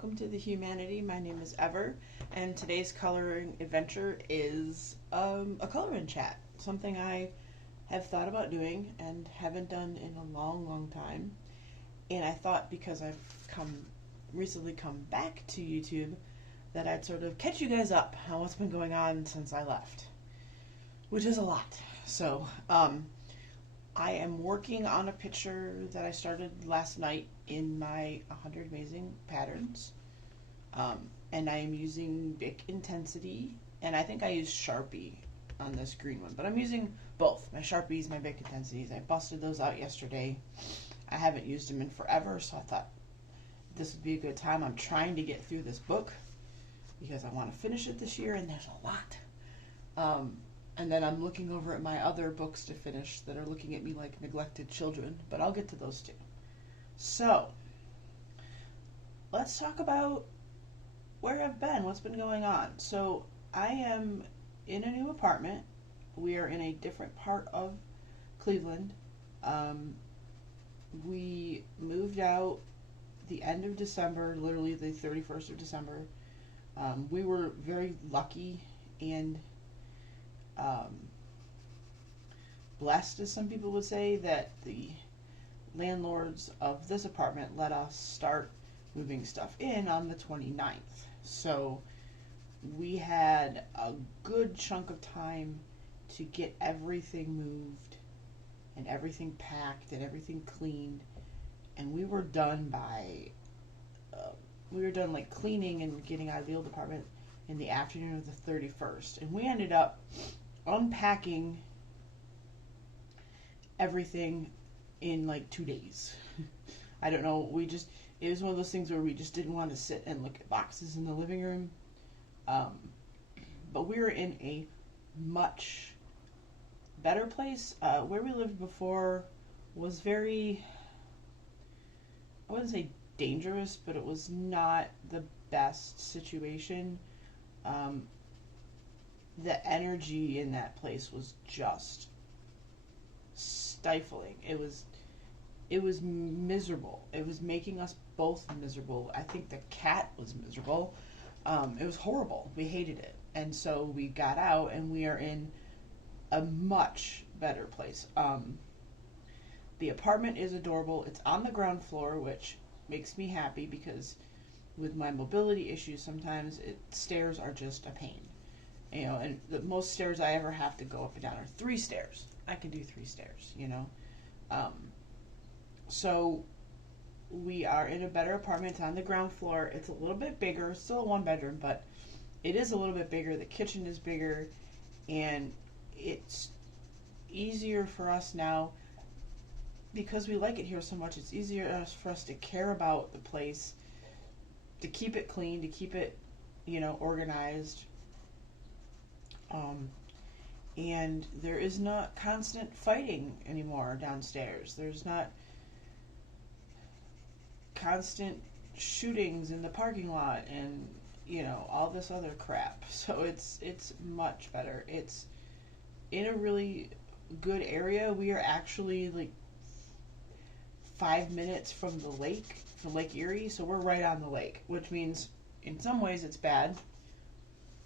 welcome to the Humanity. My name is Ever, and today's coloring adventure is a coloring chat, something I have thought about doing and haven't done in a long time. And I thought, because I've recently come back to YouTube, that I'd sort of catch you guys up on what's been going on since I left, which is a lot. So, I am working on a picture that I started last night in my 100 Amazing Patterns. And I am using Bic Intensity, and I think I used Sharpie on this green one, but I'm using both, my Sharpies, my Bic Intensities. I busted those out yesterday. I haven't used them in forever, so I thought this would be a good time. I'm trying to get through this book because I want to finish it this year, and there's a lot. And then I'm looking over at my other books to finish that are looking at me like neglected children, but I'll get to those too. So, let's talk about where I've been, what's been going on. So, I am in a new apartment. We are in a different part of Cleveland. We moved out the end of December, literally the 31st of December. We were very lucky and blessed, as some people would say, that the landlords of this apartment let us start moving stuff in on the 29th. So we had a good chunk of time to get everything moved and everything packed and everything cleaned, and we were done by like cleaning and getting out of the old apartment in the afternoon of the 31st, and we ended up unpacking everything in like 2 days. I don't know, it was one of those things where we just didn't want to sit and look at boxes in the living room. But we were in a much better place. Where we lived before was very, I wouldn't say dangerous, but it was not the best situation. The energy in that place was just stifling. It was miserable. It was making us both miserable. I think the cat was miserable. It was horrible. We hated it. And so we got out, and we are in a much better place. The apartment is adorable. It's on the ground floor, which makes me happy because with my mobility issues, sometimes stairs are just a pain. You know, and the most stairs I ever have to go up and down are 3 stairs. I can do 3 stairs, you know. So we are in a better apartment. It's on the ground floor. It's a little bit bigger, still a 1-bedroom, but it is a little bit bigger. The kitchen is bigger, and it's easier for us now because we like it here so much. It's easier for us to care about the place, to keep it clean, to keep it, you know, organized. And there is not constant fighting anymore downstairs. There's not constant shootings in the parking lot and, you know, all this other crap. So it's much better. It's in a really good area. We are actually like 5 minutes from the lake, from Lake Erie, so we're right on the lake, which means in some ways it's bad.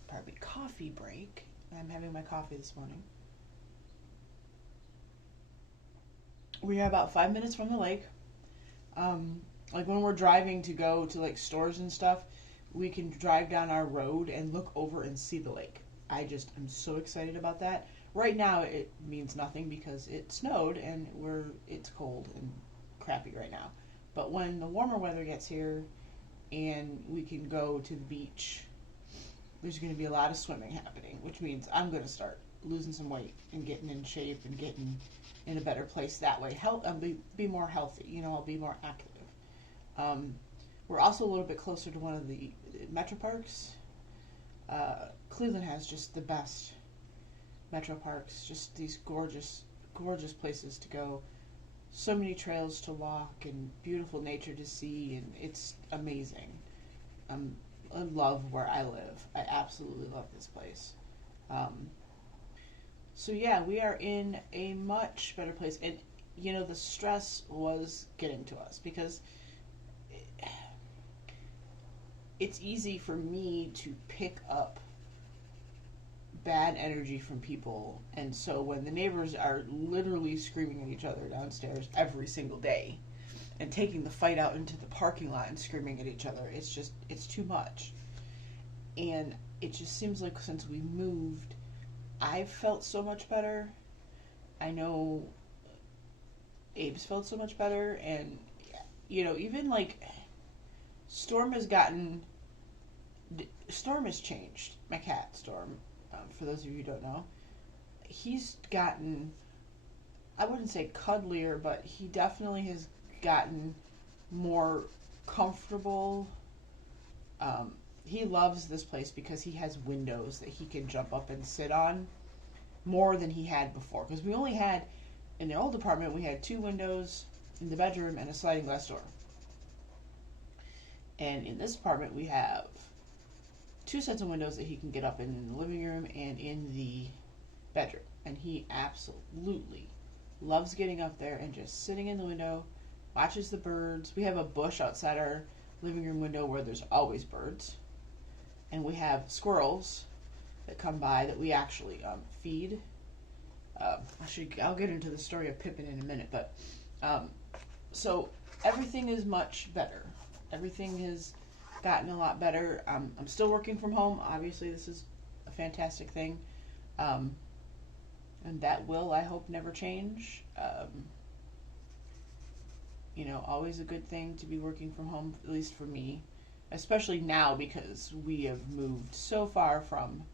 Probably coffee break. I'm having my coffee this morning. We are about 5 minutes from the lake. Like when we're driving to go to like stores and stuff, we can drive down our road and look over and see the lake. I'm so excited about that. Right now it means nothing because it snowed and it's cold and crappy right now. But when the warmer weather gets here and we can go to the beach, there's going to be a lot of swimming happening, which means I'm going to start losing some weight and getting in shape and getting in a better place that way. I'll be more healthy, you know, I'll be more active. We're also a little bit closer to one of the metro parks. Cleveland has just the best metro parks, just these gorgeous places to go. So many trails to walk and beautiful nature to see, and it's amazing. I love where I live. I absolutely love this place. So yeah, we are in a much better place. And, you know, the stress was getting to us because it's easy for me to pick up bad energy from people. And so when the neighbors are literally screaming at each other downstairs every single day and taking the fight out into the parking lot and screaming at each other, it's too much. And it just seems like since we moved, I've felt so much better. I know Abe's felt so much better. And, even like Storm has changed. My cat, Storm, for those of you who don't know. He's gotten, I wouldn't say cuddlier, but he definitely has gotten more comfortable. He loves this place because he has windows that he can jump up and sit on more than he had before. Because we only had, in the old apartment, we had 2 windows in the bedroom and a sliding glass door. And in this apartment, we have 2 sets of windows that he can get up in the living room and in the bedroom. And he absolutely loves getting up there and just sitting in the window, watches the birds. We have a bush outside our living room window where there's always birds. And we have squirrels that come by that we actually feed. I'll get into the story of Pippin in a minute, but so everything is much better. Everything has gotten a lot better. I'm still working from home. Obviously, this is a fantastic thing, and that will, I hope, never change. Always a good thing to be working from home, at least for me, especially now because we have moved so far from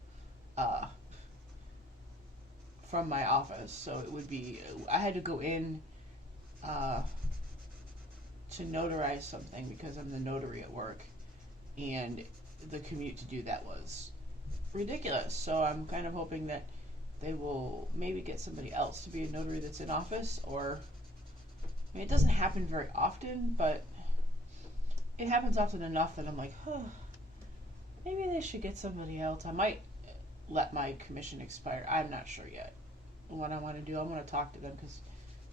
my office. So it would be, I had to go in to notarize something because I'm the notary at work, and the commute to do that was ridiculous. So I'm kind of hoping that they will maybe get somebody else to be a notary that's in office, or it doesn't happen very often, but it happens often enough that I'm like, maybe they should get somebody else. I might let my commission expire. I'm not sure yet what I want to do. I want to talk to them because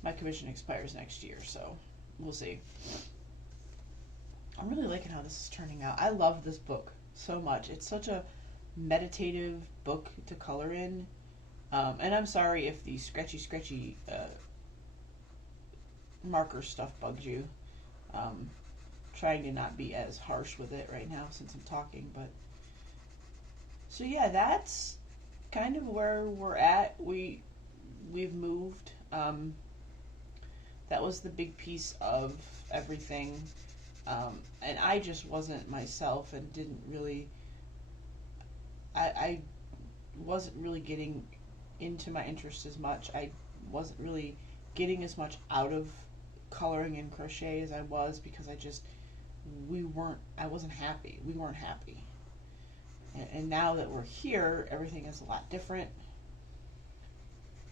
my commission expires next year, so we'll see. I'm really liking how this is turning out. I love this book so much. It's such a meditative book to color in. And I'm sorry if the scratchy marker stuff bugs you. Trying to not be as harsh with it right now since I'm talking, but so yeah, that's kind of where we're at. We've moved. That was the big piece of everything, and I just wasn't myself and didn't really. I wasn't really getting into my interest as much. I wasn't really getting as much out of coloring and crochet as I was because I wasn't happy. We weren't happy. And now that we're here, everything is a lot different.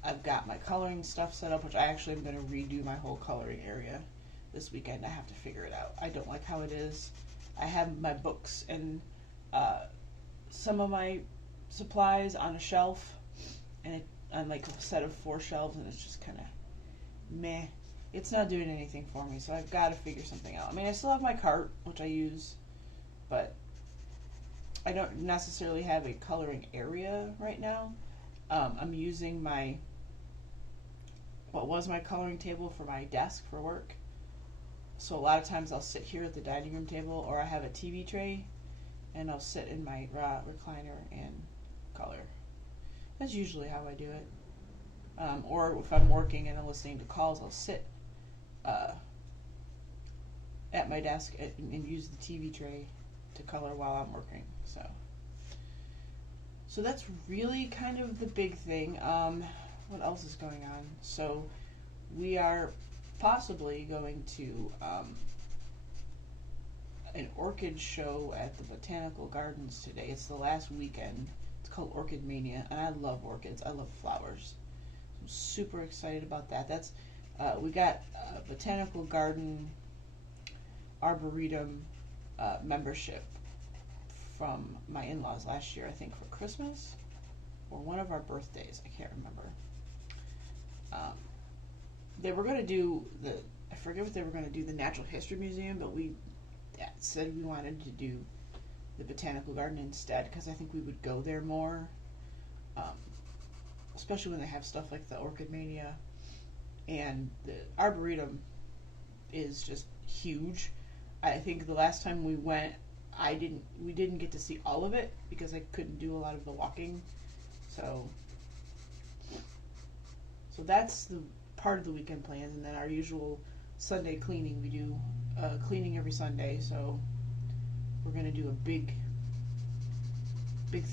I've got my coloring stuff set up, which I actually am going to redo my whole coloring area this weekend. I have to figure it out. I don't like how it is. I have my books and some of my supplies on a shelf, and on like a set of 4 shelves, and it's just kind of meh. It's not doing anything for me, so I've got to figure something out. I mean, I still have my cart, which I use, but I don't necessarily have a coloring area right now. I'm using what was my coloring table for my desk for work. So a lot of times I'll sit here at the dining room table, or I have a TV tray, and I'll sit in my recliner and color. That's usually how I do it. Or if I'm working and I'm listening to calls, I'll sit at my desk and use the TV tray to color while I'm working. So that's really kind of the big thing. What else is going on? So we are possibly going to an orchid show at the Botanical Gardens today. It's the last weekend. It's called Orchid Mania, and I love orchids. I love flowers. I'm super excited about that. That's we got a Botanical Garden Arboretum membership from my in-laws last year, I think for Christmas or one of our birthdays. I can't remember. They were going to do I forget what they were going to do, the Natural History Museum, but we said we wanted to do the botanical garden instead, because I think we would go there more, especially when they have stuff like the Orchid Mania, and the Arboretum is just huge. I think the last time we went, we didn't get to see all of it because I couldn't do a lot of the walking. So that's the part of the weekend plans, and then our usual Sunday cleaning. We do cleaning every Sunday, so we're gonna do a big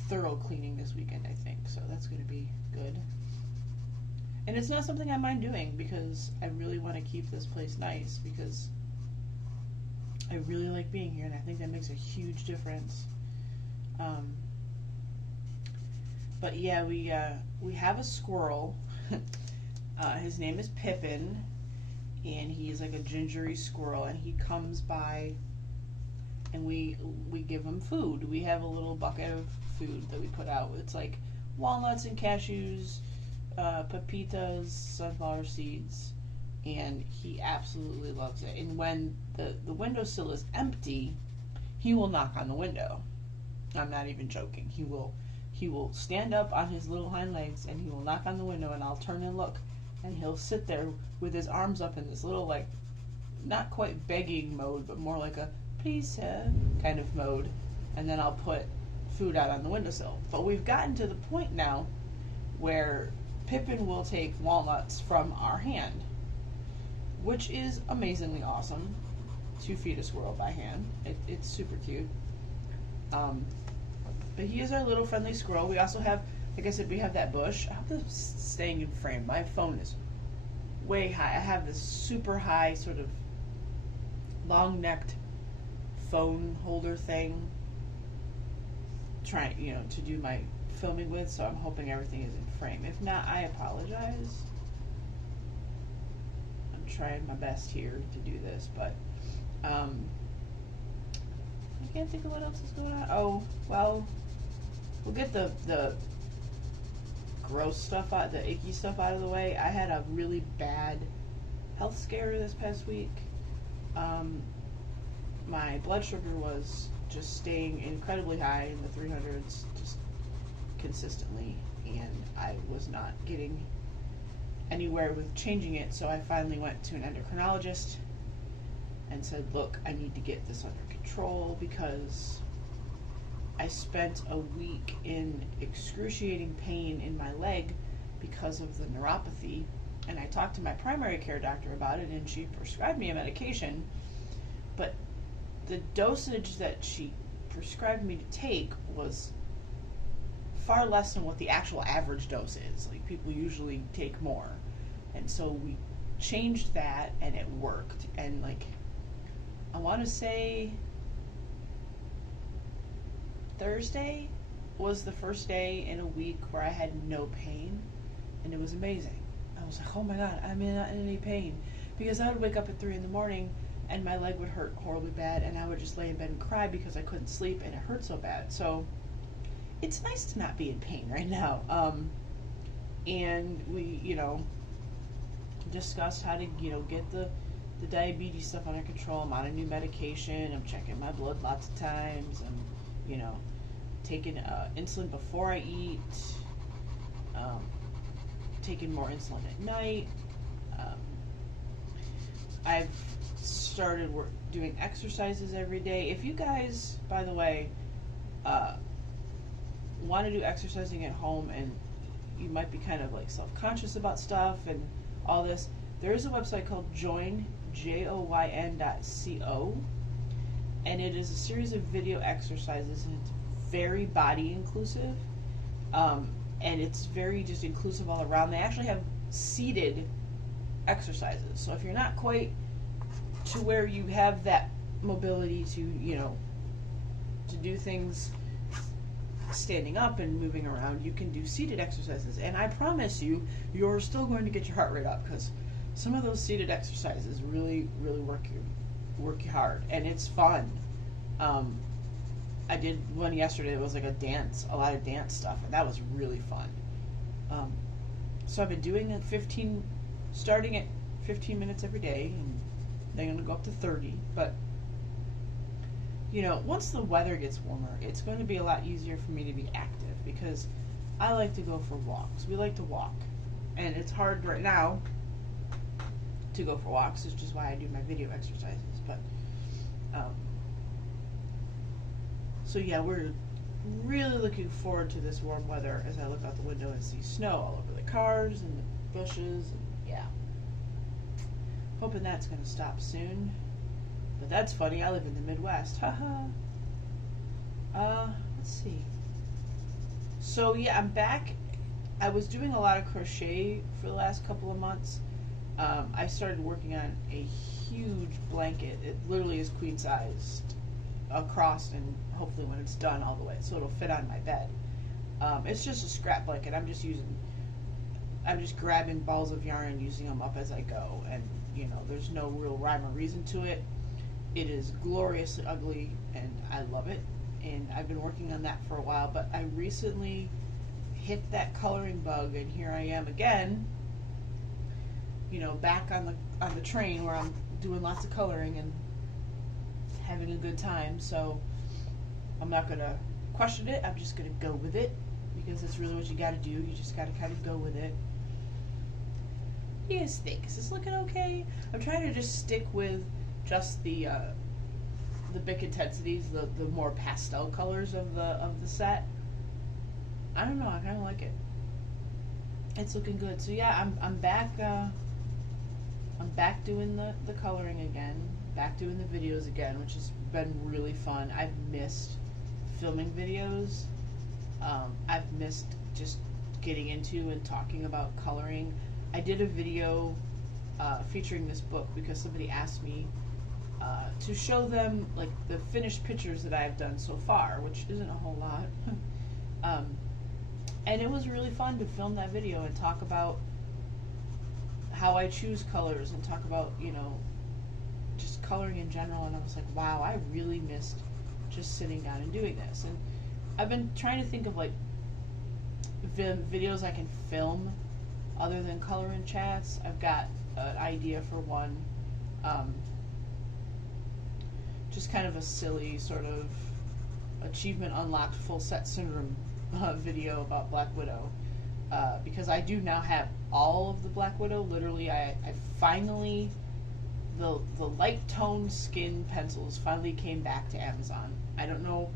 thorough cleaning this weekend, I think. So that's gonna be good. And it's not something I mind doing because I really want to keep this place nice, because I really like being here, and I think that makes a huge difference. But yeah, we have a squirrel. His name is Pippin, and he's like a gingery squirrel, and he comes by, and we give him food. We have a little bucket of food that we put out. It's like walnuts and cashews, pepitas, sunflower seeds, and he absolutely loves it. And when the windowsill is empty, he will knock on the window. I'm not even joking. He will stand up on his little hind legs, and he will knock on the window, and I'll turn and look, and he'll sit there with his arms up in this little, like, not quite begging mode, but more like a please sir kind of mode, and then I'll put food out on the windowsill. But we've gotten to the point now where Pippin will take walnuts from our hand, which is amazingly awesome to feed a squirrel by hand. It's super cute. But he is our little friendly squirrel. We also have, like I said, we have that bush. I hope this is staying in frame. My phone is way high. I have this super high sort of long-necked phone holder thing trying, to do my filming with, so I'm hoping everything is in frame. If not, I apologize. I'm trying my best here to do this, but I can't think of what else is going on. Oh, well, we'll get the gross stuff out, the icky stuff out of the way. I had a really bad health scare this past week. My blood sugar was just staying incredibly high in the 300s, just consistently, and I was not getting anywhere with changing it, so I finally went to an endocrinologist and said, look, I need to get this under control, because I spent a week in excruciating pain in my leg because of the neuropathy, and I talked to my primary care doctor about it, and she prescribed me a medication, but the dosage that she prescribed me to take was far less than what the actual average dose is. Like, people usually take more, and so we changed that, and it worked. And like, I want to say Thursday was the first day in a week where I had no pain, and it was amazing. I was like, oh my god, I'm not in any pain, because I would wake up at 3 in the morning and my leg would hurt horribly bad, and I would just lay in bed and cry because I couldn't sleep and it hurt so bad. So it's nice to not be in pain right now. And we, discussed how to, get the diabetes stuff under control. I'm on a new medication. I'm checking my blood lots of times. I'm, taking insulin before I eat. Taking more insulin at night. I've started doing exercises every day. If you guys, by the way, want to do exercising at home, and you might be kind of like self-conscious about stuff and all this, there is a website called joyn.co, and it is a series of video exercises, and it's very body inclusive, and it's very just inclusive all around. They actually have seated exercises, so if you're not quite to where you have that mobility to, to do things standing up and moving around, you can do seated exercises. And I promise you, you're still going to get your heart rate up, because some of those seated exercises really, really work you hard, and it's fun. I did one yesterday. It was like a lot of dance stuff, and that was really fun. So I've been doing it starting at 15 minutes every day, and they're going to go up to 30. But once the weather gets warmer, it's going to be a lot easier for me to be active because I like to go for walks. We like to walk. And it's hard right now to go for walks, which is why I do my video exercises. But, so yeah, we're really looking forward to this warm weather as I look out the window and see snow all over the cars and the bushes. And yeah. Hoping that's going to stop soon. But that's funny, I live in the Midwest. Haha. Let's see. So yeah, I'm back. I was doing a lot of crochet for the last couple of months. I started working on a huge blanket. It literally is queen sized across, and hopefully when it's done all the way, so it'll fit on my bed. It's just a scrap blanket. I'm just grabbing balls of yarn and using them up as I go, and there's no real rhyme or reason to it. It is gloriously ugly, and I love it. And I've been working on that for a while, but I recently hit that coloring bug, and here I am again, back on the train where I'm doing lots of coloring and having a good time. So I'm not gonna question it. I'm just gonna go with it because that's really what you got to do. You just got to kind of go with it. What do you guys think? Is this looking okay? I'm trying to just stick with just the Bic intensities, the more pastel colors of the set. I don't know, I kind of like it. It's looking good. So yeah, I'm back. I'm back doing the coloring again. Back doing the videos again, which has been really fun. I've missed filming videos. I've missed just getting into and talking about coloring. I did a video featuring this book because somebody asked me to show them like the finished pictures that I've done so far, which isn't a whole lot. And it was really fun to film that video and talk about how I choose colors and talk about, just coloring in general. And I was like, wow, I really missed just sitting down and doing this. And I've been trying to think of like videos I can film other than color and chats. I've got an idea for one. Just kind of a silly sort of achievement unlocked full set syndrome video about Black Widow, because I do now have all of the Black Widow. Literally, I finally, the light tone skin pencils finally came back to Amazon. I don't know,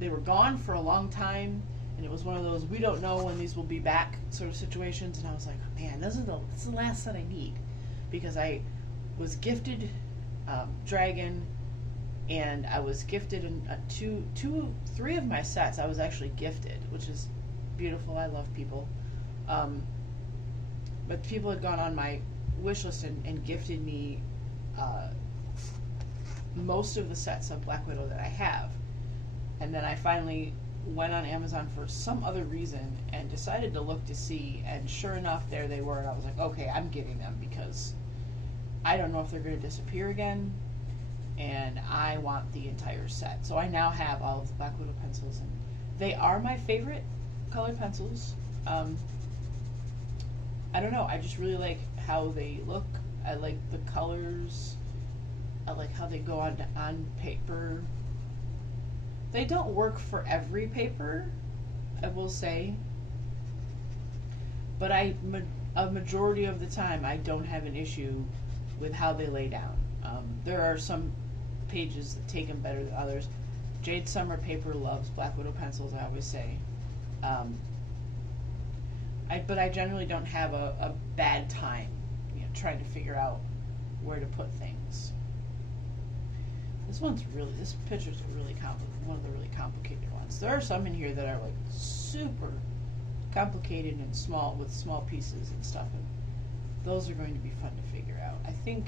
they were gone for a long time, and it was one of those we don't know when these will be back sort of situations. And I was like, oh, man, this is the last set I need, because I was gifted Dragon. And I was gifted in three of my sets. I was actually gifted, which is beautiful. I love people. But people had gone on my wish list and gifted me most of the sets of Black Widow that I have. And then I finally went on Amazon for some other reason and decided to look to see. And sure enough, there they were. And I was like, okay, I'm getting them because I don't know if they're going to disappear again. And I want the entire set. So I now have all of the Black Widow pencils, and they are my favorite colored pencils. I don't know, I just really like how they look. I like the colors. I like how they go on paper. They don't work for every paper, I will say. But a majority of the time, I don't have an issue with how they lay down. There are some pages that take them better than others. Jade Summer Paper loves Black Widow pencils, I always say. But I generally don't have a bad time, trying to figure out where to put things. This picture's really one of the really complicated ones. There are some in here that are like super complicated and small, with small pieces and stuff, and those are going to be fun to figure out. I think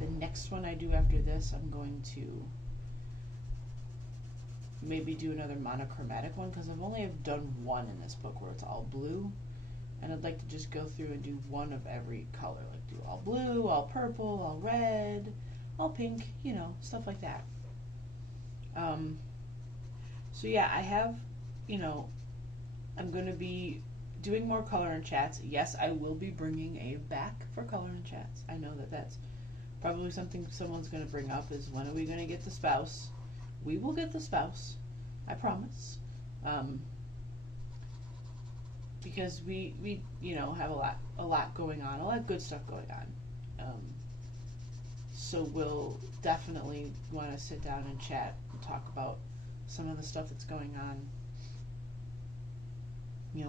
the next one I do after this, I'm going to maybe do another monochromatic one, because I've only done one in this book where it's all blue, and I'd like to just go through and do one of every color, like do all blue, all purple, all red, all pink, stuff like that. So yeah, I have, I'm going to be doing more color and chats. Yes, I will be bringing a back for color and chats. I know that's probably something someone's going to bring up, is when are we going to get the spouse? we will get the spouse. I promise. Because we have a lot going on, a lot of good stuff going on. So we'll definitely want to sit down and chat and talk about some of the stuff that's going on.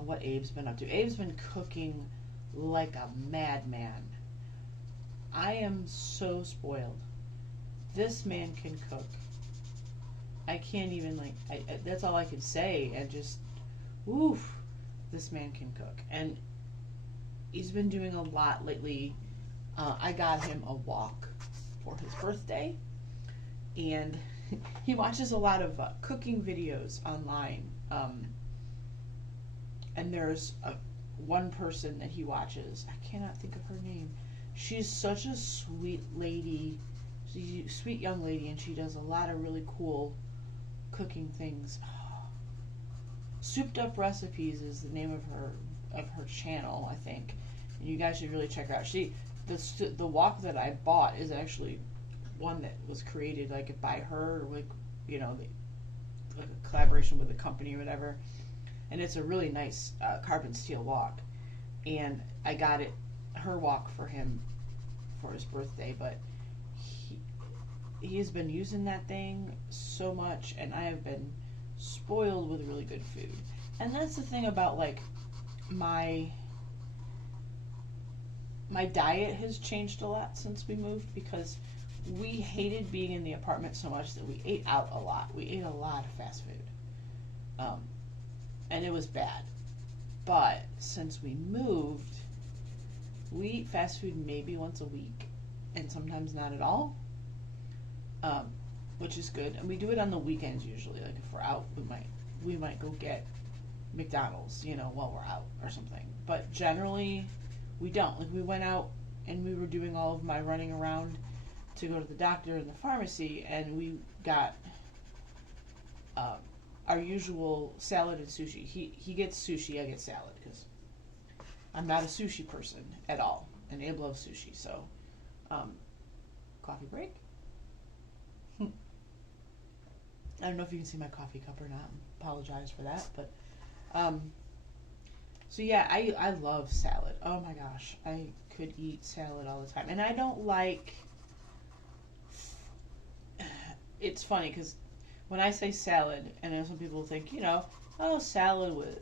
What Abe's been up to. Abe's been cooking like a madman. I am so spoiled. This man can cook. I can't even, that's all I can say, and just, oof, this man can cook. And he's been doing a lot lately. I got him a walk for his birthday, and he watches a lot of cooking videos online. And there's one person that he watches. I cannot think of her name. She's such a sweet lady. She's a sweet young lady, and she does a lot of really cool cooking things. Souped Up Recipes is the name of her channel, I think. And you guys should really check her out. The wok that I bought is actually one that was created by her, like a collaboration with a company or whatever. And it's a really nice carbon steel wok. And I got her wok for him for his birthday, but he's been using that thing so much, and I have been spoiled with really good food. And that's the thing about my diet has changed a lot since we moved, because we hated being in the apartment so much that we ate out a lot. We ate a lot of fast food. And it was bad. But since we moved, we eat fast food maybe once a week, and sometimes not at all, which is good. And we do it on the weekends usually. If we're out, we might go get McDonald's, while we're out or something. But generally, we don't. We went out and we were doing all of my running around to go to the doctor and the pharmacy, and we got our usual salad and sushi. He gets sushi, I get salad, because I'm not a sushi person at all, and Abe loves sushi. So, coffee break. I don't know if you can see my coffee cup or not. Apologize for that, but so yeah, I love salad. Oh my gosh, I could eat salad all the time, and I don't like. It's funny because when I say salad, and then some people think, salad with,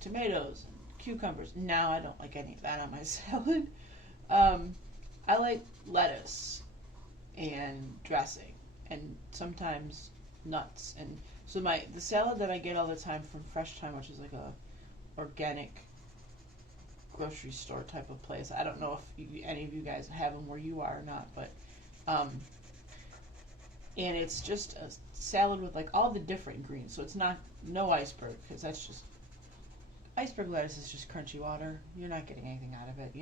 tomatoes and cucumbers. No, I don't like any of that on my salad. I like lettuce and dressing, and sometimes nuts. And so the salad that I get all the time from Fresh Time, which is like a organic grocery store type of place. I don't know if any of you guys have them where you are or not, but and it's just a salad with all the different greens. So it's no iceberg, because that's just iceberg lettuce is just crunchy water. You're not getting anything out of it,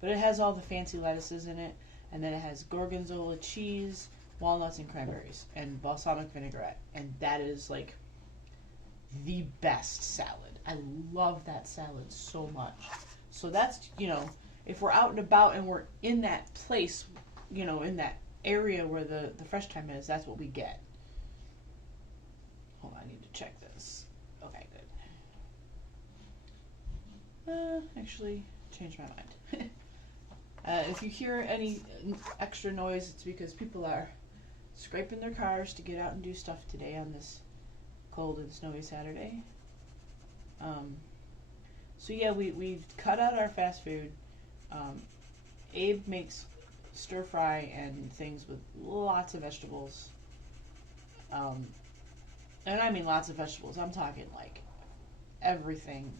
But it has all the fancy lettuces in it, and then it has gorgonzola cheese, walnuts, and cranberries, and balsamic vinaigrette, and that is the best salad. I love that salad so much. So that's, if we're out and about and we're in that place, in that area where the Fresh Time is, that's what we get. Hold on, I need to check this. Okay, good. Actually, changed my mind. If you hear any extra noise, it's because people are scraping their cars to get out and do stuff today on this cold and snowy Saturday. So yeah, we've cut out our fast food. Abe makes stir fry and things with lots of vegetables. And I mean lots of vegetables. I'm talking everything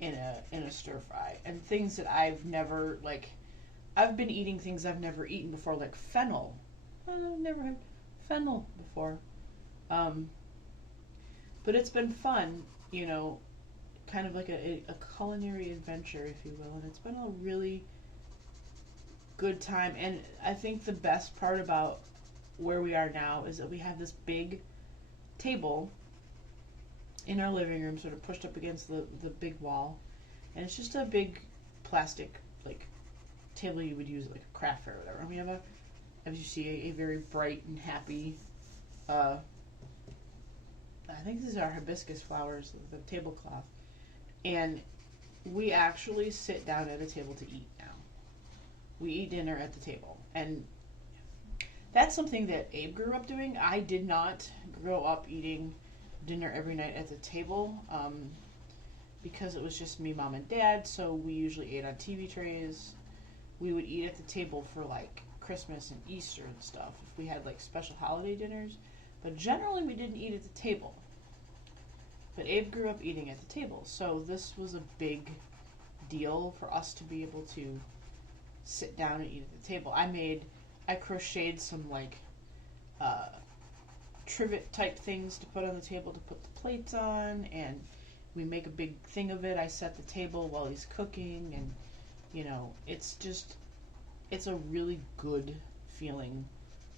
in a stir fry, and things that I've never I've been eating things I've never eaten before, like fennel. I've never had fennel before. But it's been fun, kind of like a culinary adventure, if you will, and it's been a really good time. And I think the best part about where we are now is that we have this big table in our living room, sort of pushed up against the big wall, and it's just a big plastic table you would use at a craft fair or whatever. And we have as you see, a very bright and happy, I think these are hibiscus flowers, the tablecloth. And we actually sit down at a table to eat now. We eat dinner at the table. And that's something that Abe grew up doing. I did not grow up eating dinner every night at the table because it was just me, mom, and dad. So we usually ate on TV trays. We would eat at the table for like Christmas and Easter and stuff if we had like special holiday dinners. But generally we didn't eat at the table. But Abe grew up eating at the table. So this was a big deal for us to be able to sit down and eat at the table. I crocheted some like trivet type things to put on the table to put the plates on, and we make a big thing of it. I set the table while he's cooking, and you know, it's a really good feeling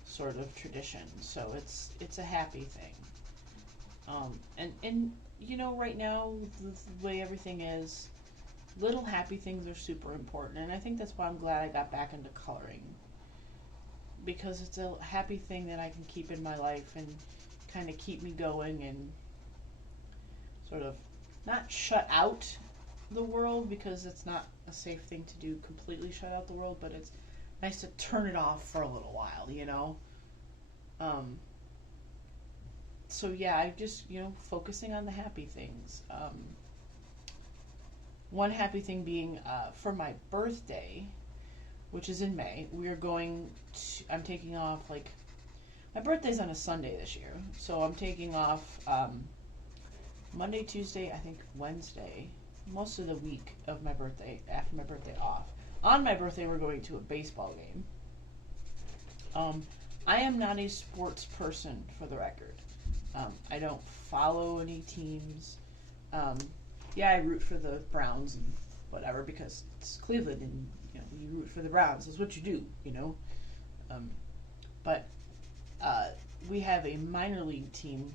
sort of tradition. So it's a happy thing. And you know, right now the way everything is, little happy things are super important, and I think that's why I'm glad I got back into coloring, because it's a happy thing that I can keep in my life and kind of keep me going and sort of not shut out the world, because it's not a safe thing to do, completely shut out the world, but it's nice to turn it off for a little while, you know. So yeah, I just, you know, focusing on the happy things. One happy thing being for my birthday, which is in May, I'm taking off, like, my birthday's on a Sunday this year, so I'm taking off Monday, Tuesday, I think Wednesday, most of the week of my birthday, after my birthday off. On my birthday, we're going to a baseball game. I am not a sports person, for the record. I don't follow any teams. Yeah, I root for the Browns and whatever, because it's Cleveland, and you know, you root for the Browns. That's what you do, you know. But we have a minor league team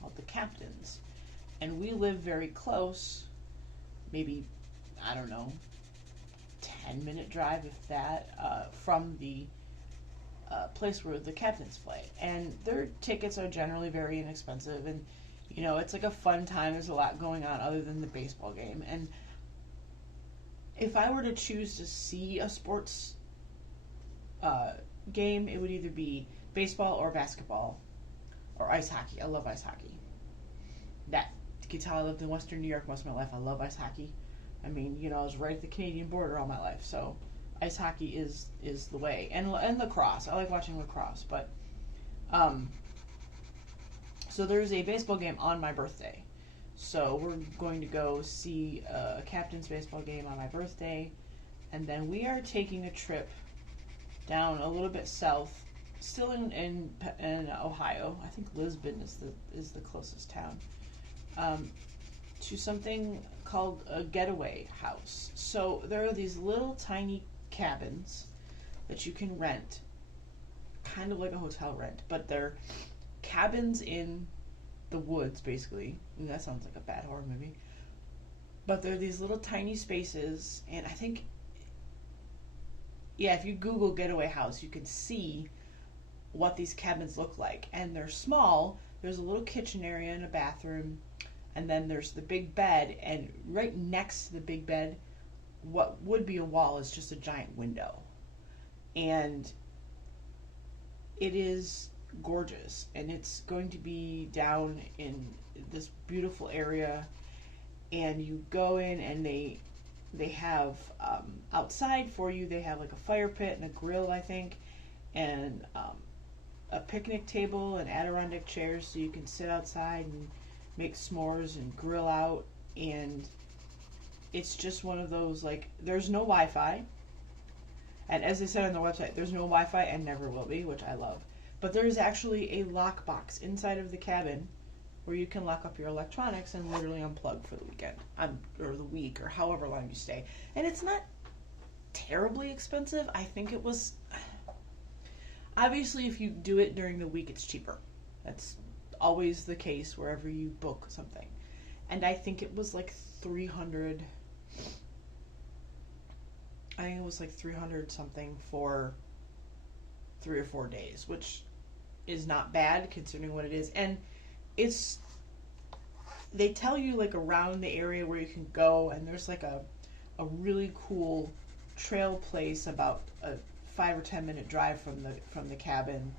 called the Captains, and we live very close, maybe, I don't know, 10-minute drive, if that, from the place where the Captains play. And their tickets are generally very inexpensive, and you know, it's like a fun time. There's a lot going on other than the baseball game. And if I were to choose to see a sports game, it would either be baseball or basketball or ice hockey. I love ice hockey. That, you can tell I lived in Western New York most of my life. I love ice hockey. I mean, you know, I was right at the Canadian border all my life, so ice hockey is the way. And lacrosse. I like watching lacrosse, but so there's a baseball game on my birthday. So we're going to go see a Captain's baseball game on my birthday, and then we are taking a trip down a little bit south, still in Ohio. I think Lisbon is the closest town, to something called a getaway house. So there are these little tiny cabins that you can rent, kind of like a hotel rent, but they're cabins in the woods, basically. And that sounds like a bad horror movie. But they're these little tiny spaces, and I think, yeah, if you Google getaway house, you can see what these cabins look like. And they're small. There's a little kitchen area and a bathroom, and then there's the big bed, and right next to the big bed, what would be a wall is just a giant window. And it is gorgeous, and it's going to be down in this beautiful area, and you go in, and they have outside for you, they have like a fire pit and a grill, I think, and a picnic table and Adirondack chairs, so you can sit outside and make s'mores and grill out. And it's just one of those, like, there's no Wi-Fi, and as they said on their website, there's no Wi-Fi and never will be, which I love. But there is actually a lockbox inside of the cabin where you can lock up your electronics and literally unplug for the weekend, or the week, or however long you stay. And it's not terribly expensive. I think it was, obviously if you do it during the week, it's cheaper. That's always the case wherever you book something. And I think it was like 300, I think it was like 300 something for 3 or 4 days, which is not bad considering what it is. And it's, they tell you like around the area where you can go, and there's like a really cool trail place about a 5 or 10 minute drive from the cabin,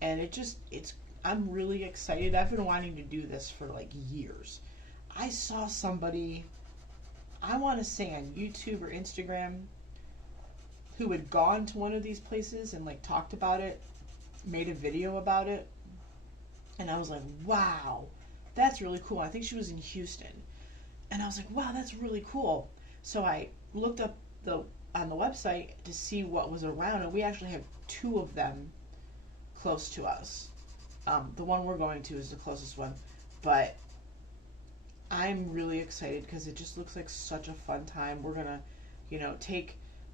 and it's I'm really excited. I've been wanting to do this for like years. I saw somebody, I want to say on YouTube or Instagram, who had gone to one of these places and like talked about it, made a video about it, and I was like, wow, that's really cool. I think she was in Houston, and I was like, wow, that's really cool. So I looked up on the website to see what was around, and we actually have 2 of them close to us. The one we're going to is the closest one, but I'm really excited because it just looks like such a fun time. We're gonna,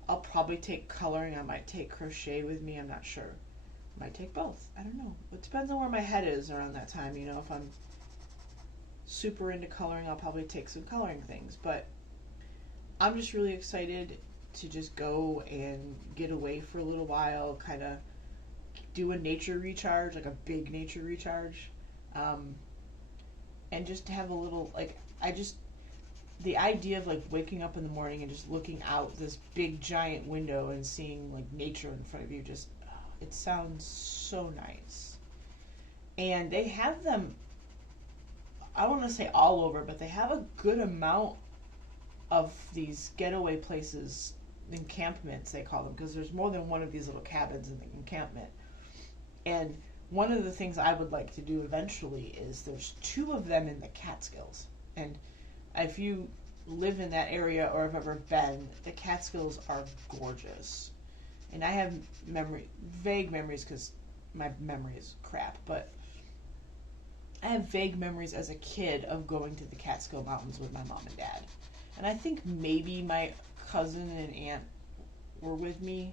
I'll probably take coloring. I might take crochet with me. I'm not sure. Might take both. I don't know. It depends on where my head is around that time. If I'm super into coloring, I'll probably take some coloring things. But I'm just really excited to just go and get away for a little while, kind of do a nature recharge, like a big nature recharge, and just have a little, the idea of like waking up in the morning and just looking out this big giant window and seeing like nature in front of you, just, it sounds so nice. And they have them, I don't want to say all over, but they have a good amount of these getaway places, encampments they call them, because there's more than one of these little cabins in the encampment. And one of the things I would like to do eventually is there's 2 of them in the Catskills. And if you live in that area or have ever been, the Catskills are gorgeous. And I have vague memories, because my memory is crap, but I have vague memories as a kid of going to the Catskill Mountains with my mom and dad. And I think maybe my cousin and aunt were with me.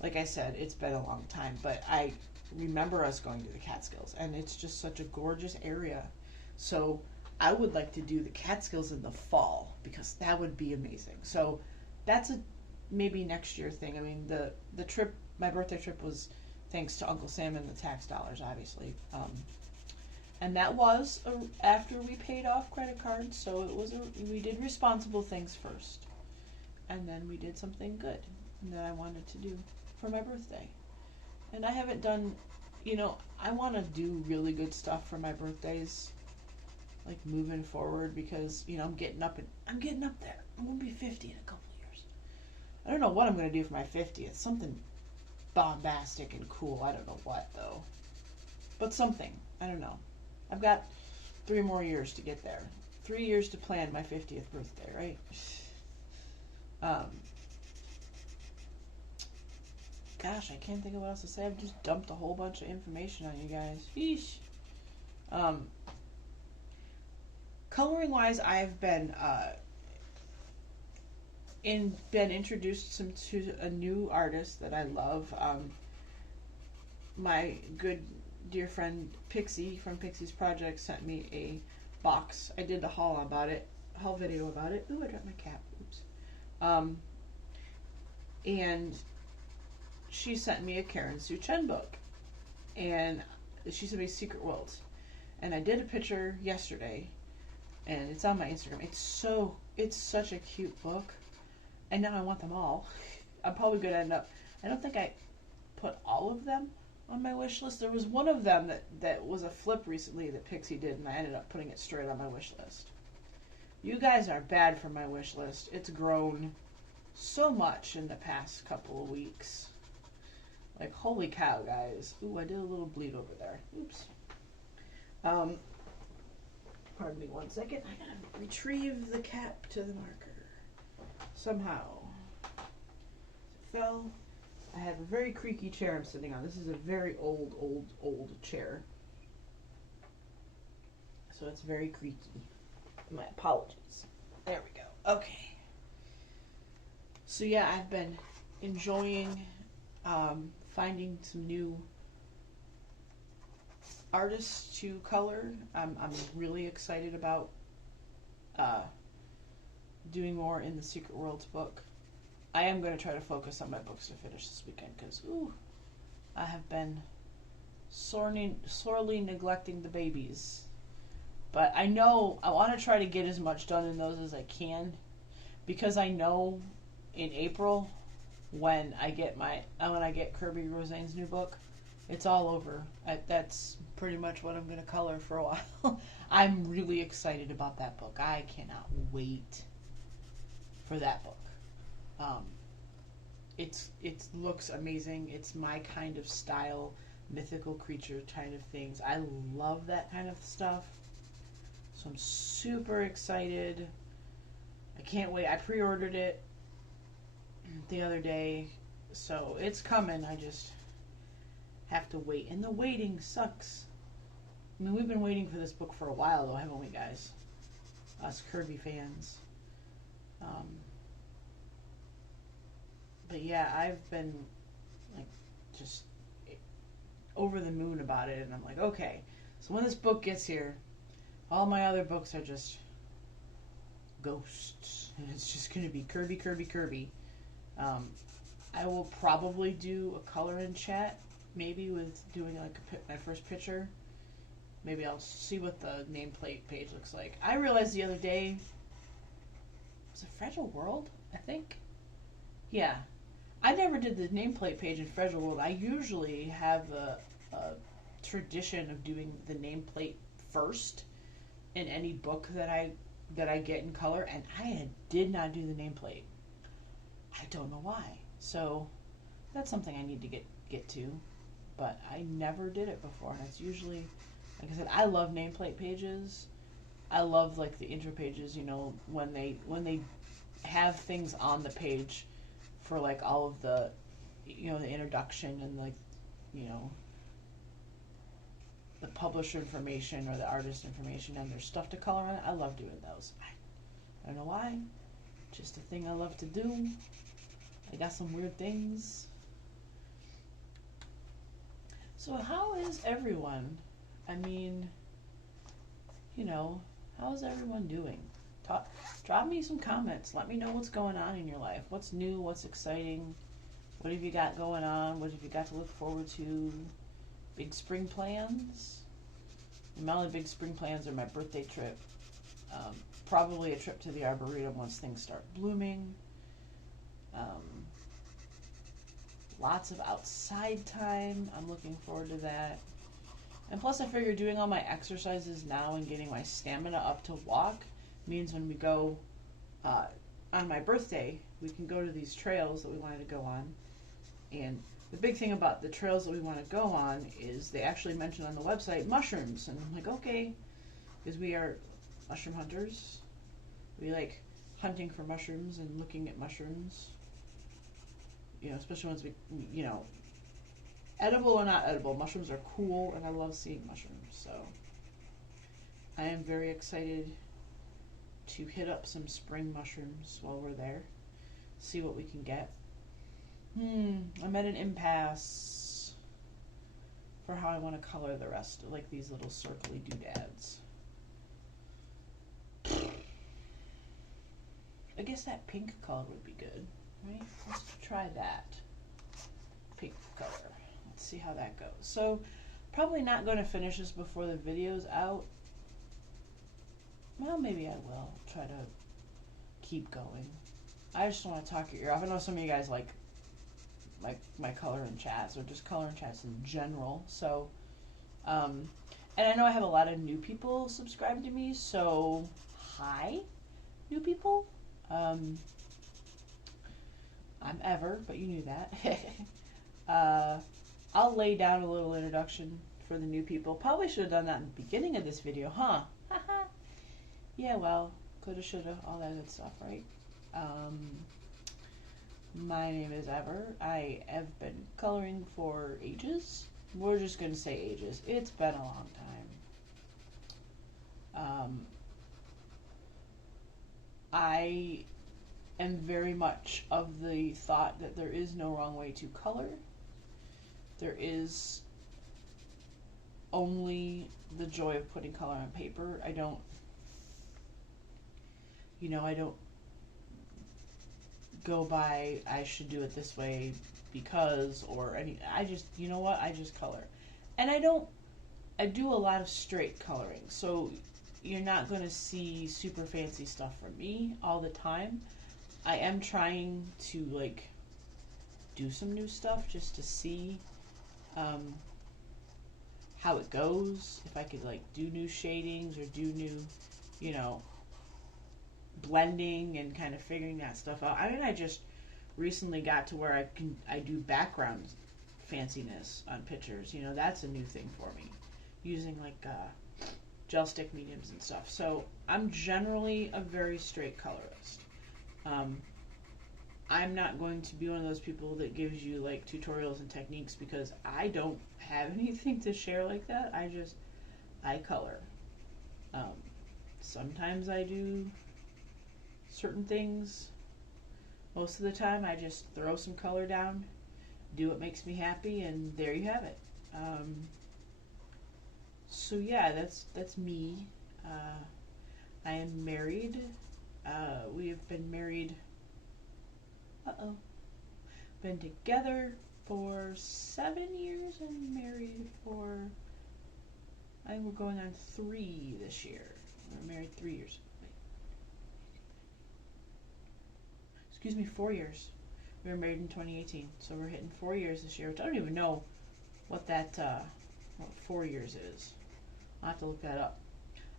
Like I said, it's been a long time, but I remember us going to the Catskills, and it's just such a gorgeous area. So I would like to do the Catskills in the fall, because that would be amazing. So that's a maybe next year thing. I mean, the trip, my birthday trip, was thanks to Uncle Sam and the tax dollars, obviously. And that was after we paid off credit cards, so we did responsible things first, and then we did something good that I wanted to do for my birthday. And I haven't done, I want to do really good stuff for my birthdays, like moving forward, because I'm getting up there. I'm gonna be 50 in a couple of years. I don't know what I'm gonna do for my 50th. Something bombastic and cool. I don't know what though, but something. I don't know. I've got 3 more years to get there. 3 years to plan my 50th birthday, right? Gosh, I can't think of what else to say. I've just dumped a whole bunch of information on you guys. Yeesh. Coloring wise, I've been introduced to a new artist that I love. My good dear friend Pixie from Pixie's Project sent me a box. I did the haul video about it. Ooh, I dropped my cap. Oops. And she sent me a Karen Sue Chen book, and she sent me Secret Worlds, and I did a picture yesterday, and it's on my Instagram. It's such a cute book, and now I want them all. I'm probably gonna end up, I don't think I put all of them on my wish list. There was one of them that was a flip recently that Pixie did, and I ended up putting it straight on my wish list. You guys are bad for my wish list. It's grown so much in the past couple of weeks. Like, holy cow, guys. Ooh, I did a little bleed over there. Oops. Pardon me 1 second. I gotta retrieve the cap to the marker. Somehow. It fell. I have a very creaky chair I'm sitting on. This is a very old chair. So it's very creaky. My apologies. There we go. Okay. So yeah, I've been enjoying finding some new artists to color. I'm really excited about doing more in the Secret Worlds book. I am going to try to focus on my books to finish this weekend, because I have been sorely neglecting the babies. But I know I want to try to get as much done in those as I can, because I know in April when I get Kirby Roseanne's new book, it's all over. That's pretty much what I'm going to color for a while. I'm really excited about that book. I cannot wait for that book. It looks amazing. It's my kind of style, mythical creature kind of things. I love that kind of stuff. So I'm super excited. I can't wait. I pre-ordered it the other day, so it's coming. I just have to wait, and the waiting sucks. I mean, we've been waiting for this book for a while, though, haven't we, guys? Us Kirby fans. But yeah, I've been like just over the moon about it, and I'm like, okay, so when this book gets here, all my other books are just ghosts, and it's just going to be Kirby, Kirby, Kirby. I will probably do a color in chat, maybe with doing like my first picture. Maybe I'll see what the nameplate page looks like. I realized the other day, was it Fragile World, I think? Yeah. I never did the nameplate page in Fragile World. I usually have a tradition of doing the nameplate first in any book that I get in color, and I did not do the nameplate. I don't know why. So that's something I need to get to, but I never did it before, and it's usually, like I said, I love nameplate pages. I love like the intro pages, you know, when they have things on the page for like all of the, you know, the introduction and like, you know, the publisher information or the artist information and there's stuff to color on it. I love doing those. I don't know why. Just a thing I love to do. I got some weird things. So how is everyone? I mean, you know, how's everyone doing? Drop me some comments. Let me know what's going on in your life. What's new? What's exciting? What have you got going on? What have you got to look forward to? Big spring plans? My only big spring plans are my birthday trip. Probably a trip to the Arboretum once things start blooming. Lots of outside time. I'm looking forward to that. And plus I figure doing all my exercises now and getting my stamina up to walk means when we go on my birthday, we can go to these trails that we wanted to go on. And the big thing about the trails that we want to go on is they actually mention on the website mushrooms. And I'm like, okay, because we are mushroom hunters. We like hunting for mushrooms and looking at mushrooms. You know, especially ones we, you know, edible or not edible, mushrooms are cool, and I love seeing mushrooms. So I am very excited to hit up some spring mushrooms while we're there, see what we can get. I'm at an impasse for how I want to color the rest of like these little circly doodads. I guess that pink color would be good, right? Let's try that pink color. Let's see how that goes. So probably not going to finish this before the video's out. Well, maybe I will try to keep going. I just want to talk your ear off. I know some of you guys like my color in chats or just color in chats in general. So, and I know I have a lot of new people subscribed to me. So, hi, new people. I'm Ever, but you knew that. I'll lay down a little introduction for the new people. Probably should have done that in the beginning of this video, huh? Yeah, well, coulda, shoulda, all that good stuff, right? My name is Ever. I have been coloring for ages. We're just going to say ages. It's been a long time. I am very much of the thought that there is no wrong way to color. There is only the joy of putting color on paper. I don't go by, I should do it this way because, or any, I just, you know what, I just color. And I do a lot of straight coloring, so you're not going to see super fancy stuff from me all the time. I am trying to, like, do some new stuff just to see how it goes, if I could, like, do new shadings or do new, you know, blending and kind of figuring that stuff out. I mean, I just recently got to where I do background fanciness on pictures. You know, that's a new thing for me, using like gel stick mediums and stuff. So I'm generally a very straight colorist. I'm not going to be one of those people that gives you like tutorials and techniques, because I don't have anything to share like that. I color. Sometimes I do certain things. Most of the time I just throw some color down, do what makes me happy, and there you have it. So yeah, that's me. I am married. We have been married, been together for 7 years and married for, I think we're going on 3 this year. We're married 3 years. Excuse me, 4 years. We were married in 2018, so we're hitting 4 years this year, which I don't even know what that, what 4 years is. I'll have to look that up.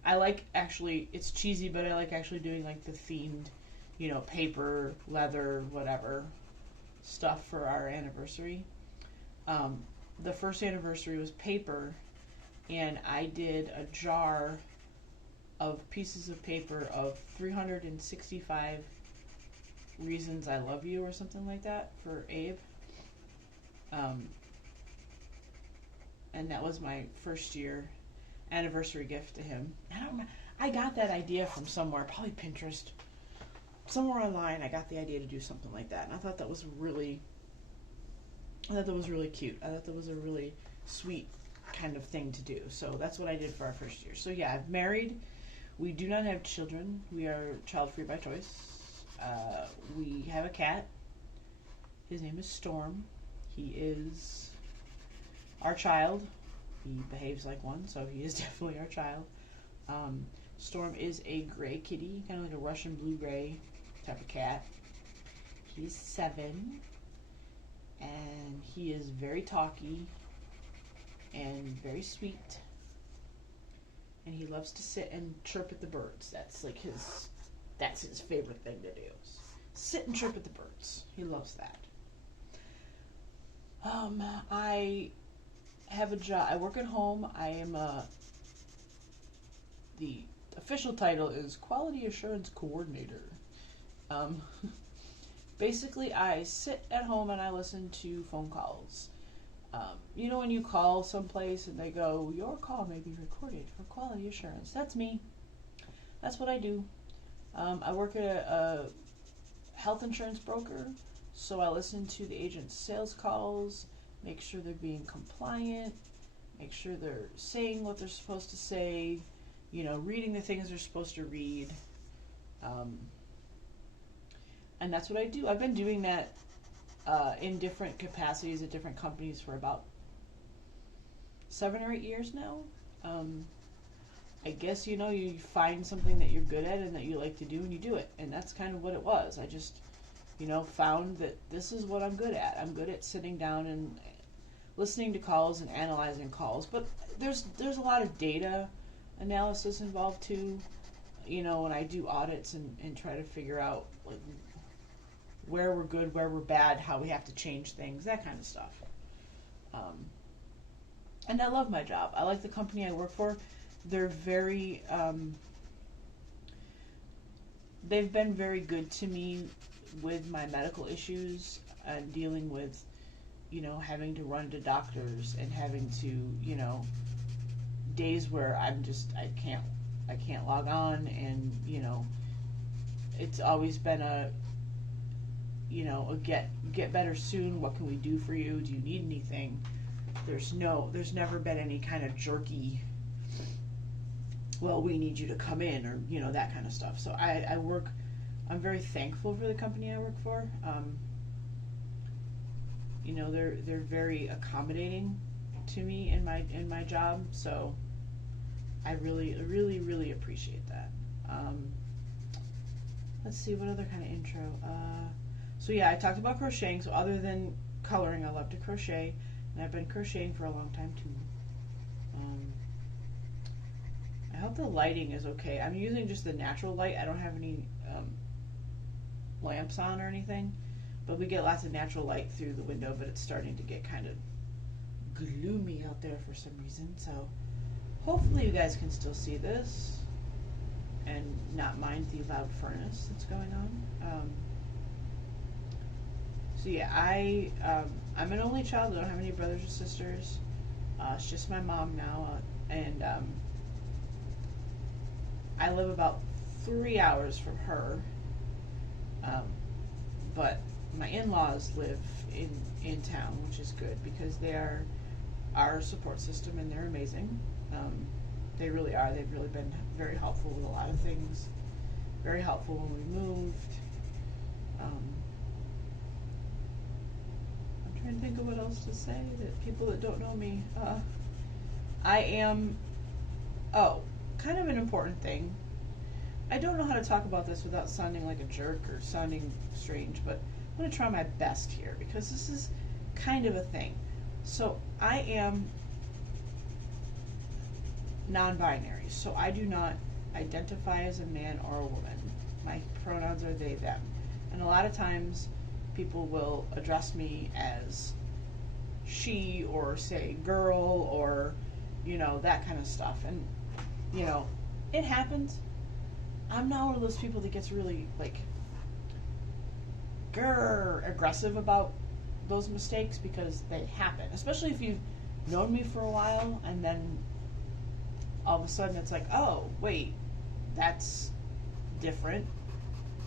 I like, actually, it's cheesy, but I like actually doing like the themed, you know, paper, leather, whatever stuff for our anniversary. The first anniversary was paper, and I did a jar of pieces of paper of 365 reasons I love you, or something like that, for Abe. And that was my first year anniversary gift to him. I got that idea from somewhere, probably Pinterest, somewhere online. I got the idea to do something like that, and I thought that was really cute. I thought that was a really sweet kind of thing to do. So that's what I did for our first year. So yeah, I'm married. We do not have children. We are child-free by choice. We have a cat. His name is Storm. He is our child. He behaves like one, so he is definitely our child. Storm is a gray kitty, kind of like a Russian blue-gray type of cat. He's 7, and he is very talky and very sweet. And he loves to sit and chirp at the birds. That's his favorite thing to do. Sit and chirp at the birds. He loves that. I have a job. I work at home. I am the official title is Quality Assurance Coordinator. Basically, I sit at home and I listen to phone calls. You know when you call someplace and they go, your call may be recorded for quality assurance. That's me. That's what I do. I work at a health insurance broker, so I listen to the agent's sales calls, make sure they're being compliant, make sure they're saying what they're supposed to say, you know, reading the things they're supposed to read. And that's what I do. I've been doing that in different capacities at different companies for about 7 or 8 years now. I guess, you know, you find something that you're good at and that you like to do, and you do it. And that's kind of what it was. I just, you know, found that this is what I'm good at. I'm good at sitting down and listening to calls and analyzing calls. But there's a lot of data analysis involved too. You know, when I do audits and try to figure out like where we're good, where we're bad, how we have to change things, that kind of stuff. And I love my job. I like the company I work for. They're very, they've been very good to me with my medical issues and dealing with, you know, having to run to doctors and having to, you know, days where I can't log on, and, you know, it's always been a, you know, a get better soon. What can we do for you? Do you need anything? There's never been any kind of jerky, well, we need you to come in, or, you know, that kind of stuff. So I'm very thankful for the company I work for. you know, they're very accommodating to me in my job. So I really appreciate that. Let's see, what other kind of intro. So yeah, I talked about crocheting. So other than coloring, I love to crochet, and I've been crocheting for a long time too. I hope the lighting is okay. I'm using just the natural light. I don't have any lamps on or anything, but we get lots of natural light through the window, but it's starting to get kind of gloomy out there for some reason. So hopefully you guys can still see this and not mind the loud furnace that's going on. So yeah, I'm an only child. I don't have any brothers or sisters. It's just my mom now, and I live about 3 hours from her. But my in-laws live in town, which is good because they are our support system, and they're amazing. They really are. They've really been very helpful with a lot of things. Very helpful when we moved. I'm trying to think of what else to say that people that don't know me. I am, kind of an important thing. I don't know how to talk about this without sounding like a jerk or sounding strange, but I'm going to try my best here because this is kind of a thing. So I am non-binary, so I do not identify as a man or a woman. My pronouns are they, them. And a lot of times people will address me as she or say girl or, you know, that kind of stuff. And, you know, it happens. I'm not one of those people that gets really, like, aggressive about those mistakes because they happen. Especially if you've known me for a while and then all of a sudden it's like, oh, wait, that's different.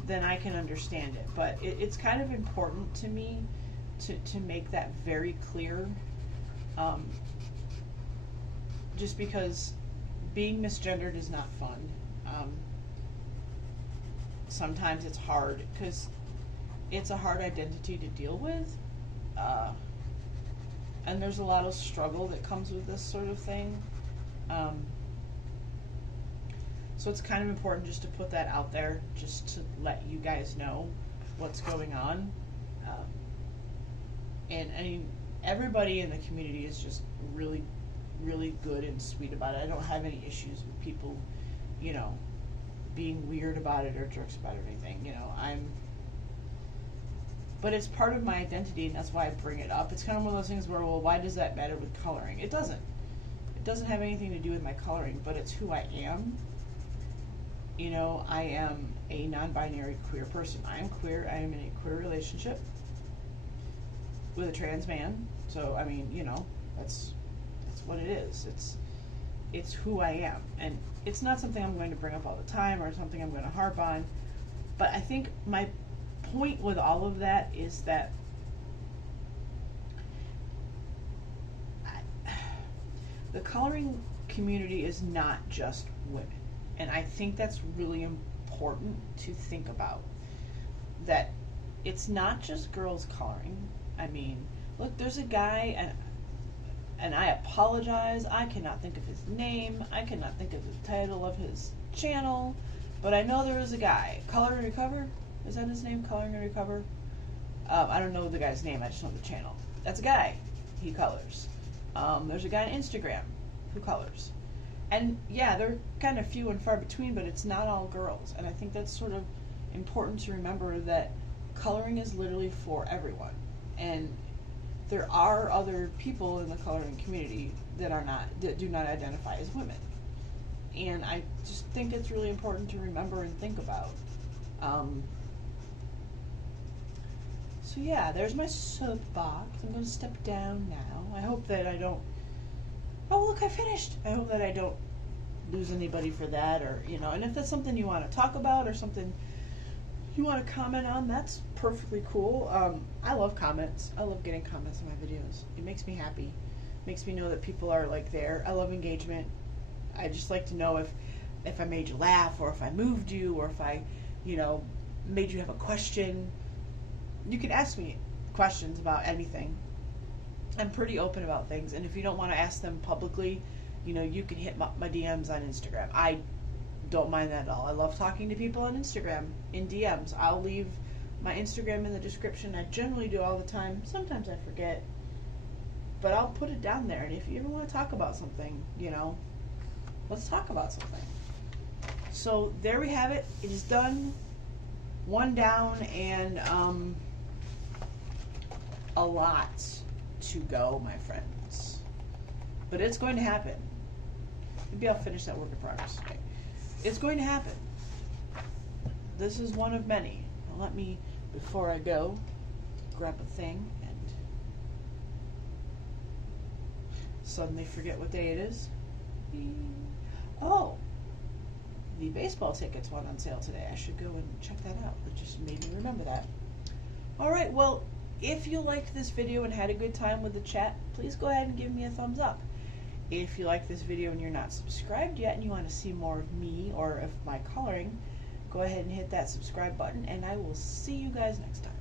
Then I can understand it. But it's kind of important to me to make that very clear. Just because being misgendered is not fun. Sometimes it's hard because it's a hard identity to deal with, and there's a lot of struggle that comes with this sort of thing. So it's kind of important just to put that out there, just to let you guys know what's going on. And I mean, everybody in the community is just really good and sweet about it. I don't have any issues with people, you know, being weird about it or jerks about it or anything. You know, but it's part of my identity, and that's why I bring it up. It's kind of one of those things where, well, why does that matter with coloring? It doesn't. It doesn't have anything to do with my coloring, but it's who I am. You know, I am a non-binary queer person. I am queer. I am in a queer relationship with a trans man. So, I mean, you know, that's what it is. It's who I am. And it's not something I'm going to bring up all the time or something I'm going to harp on. But I think my point with all of that is that the coloring community is not just women. And I think that's really important to think about. That it's not just girls coloring. I mean, look, there's a guy, and I apologize, I cannot think of his name, I cannot think of the title of his channel, but I know there is a guy, Color and Recover? Is that his name, Coloring and Recover? I don't know the guy's name, I just know the channel. That's a guy, he colors. There's a guy on Instagram who colors. And yeah, they're kind of few and far between, but it's not all girls. And I think that's sort of important to remember, that coloring is literally for everyone. And there are other people in the coloring community that do not identify as women. And I just think it's really important to remember and think about. So yeah, there's my soapbox. I'm going to step down now. I hope that I don't... Oh, look, I finished! I hope that I don't lose anybody for that, or, you know, and if that's something you want to talk about or something you want to comment on, that's perfectly cool. I love comments. I love getting comments on my videos. It makes me happy. It makes me know that people are, like, there. I love engagement. I just like to know if I made you laugh, or if I moved you, or if I, you know, made you have a question. You can ask me questions about anything. I'm pretty open about things, and if you don't want to ask them publicly, you know, you can hit my DMs on Instagram. I don't mind that at all. I love talking to people on Instagram in DMs. I'll leave my Instagram in the description. I generally do all the time. Sometimes I forget, but I'll put it down there. And if you ever want to talk about something, you know, let's talk about something. So there we have it. It is done. One down, and a lot to go, my friends. But it's going to happen. Maybe I'll finish that work in progress today. It's going to happen. This is one of many. Now let me, before I go, grab a thing and suddenly forget what day it is. Oh, the baseball tickets went on sale today. I should go and check that out. It just made me remember that. All right, well, if you liked this video and had a good time with the chat, please go ahead and give me a thumbs up. If you like this video and you're not subscribed yet and you want to see more of me or of my coloring, go ahead and hit that subscribe button, and I will see you guys next time.